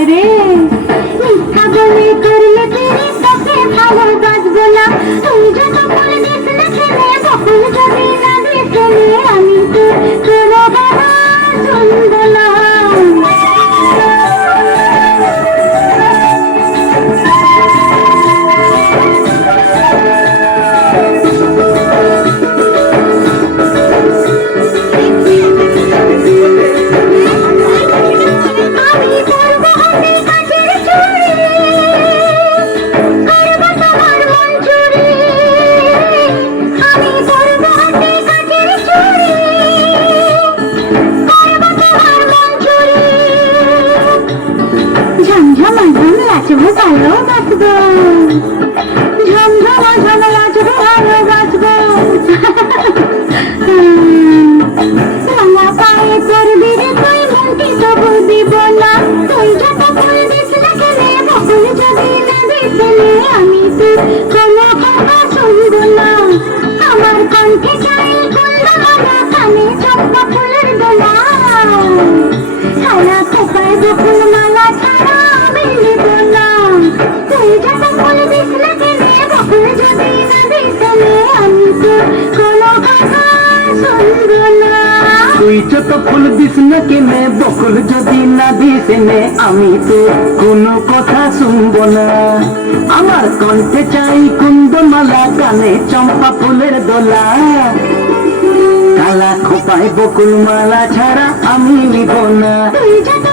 হায় রে মিথ্যা বলে করলে তেরে তোকে ভালোবাসবো না তুই যত ফুল দিস না কেনে বকুল যদি না দিস আমি তো কোনো কথা শুনবো না নাচবো ভালোবাসবো ঝমঝমা ঝমা নাচবো ভালোবাসবো মালা পায়ে করবি রে তুই মনটি তবু দিব না তুই যত ফুল দিস না কেনে বকুল যদি না দিস আমি তো কোনো কথা শুনবো না আমার কণ্ঠে চাই কুল্লা মালা কানে চম্পা ফুলের দোলা সারা খোপায় বকুল মালা ছাড়া আমি নিব না তুই যত ফুল দিস না কেনে বকুল যদি না দিস আমি তো কোনো কথা শুনবো না তুই যত ফুল দিস না কেনে বকুল যদি না দিস আমি তো কোনো কথা শুনবো না আমার কণ্ঠে চাই কুন্দমালা কানে চম্পা ফুলের দোলা কালা খোপায় বকুল মালা ছাড়া আমি নিব না তুই যত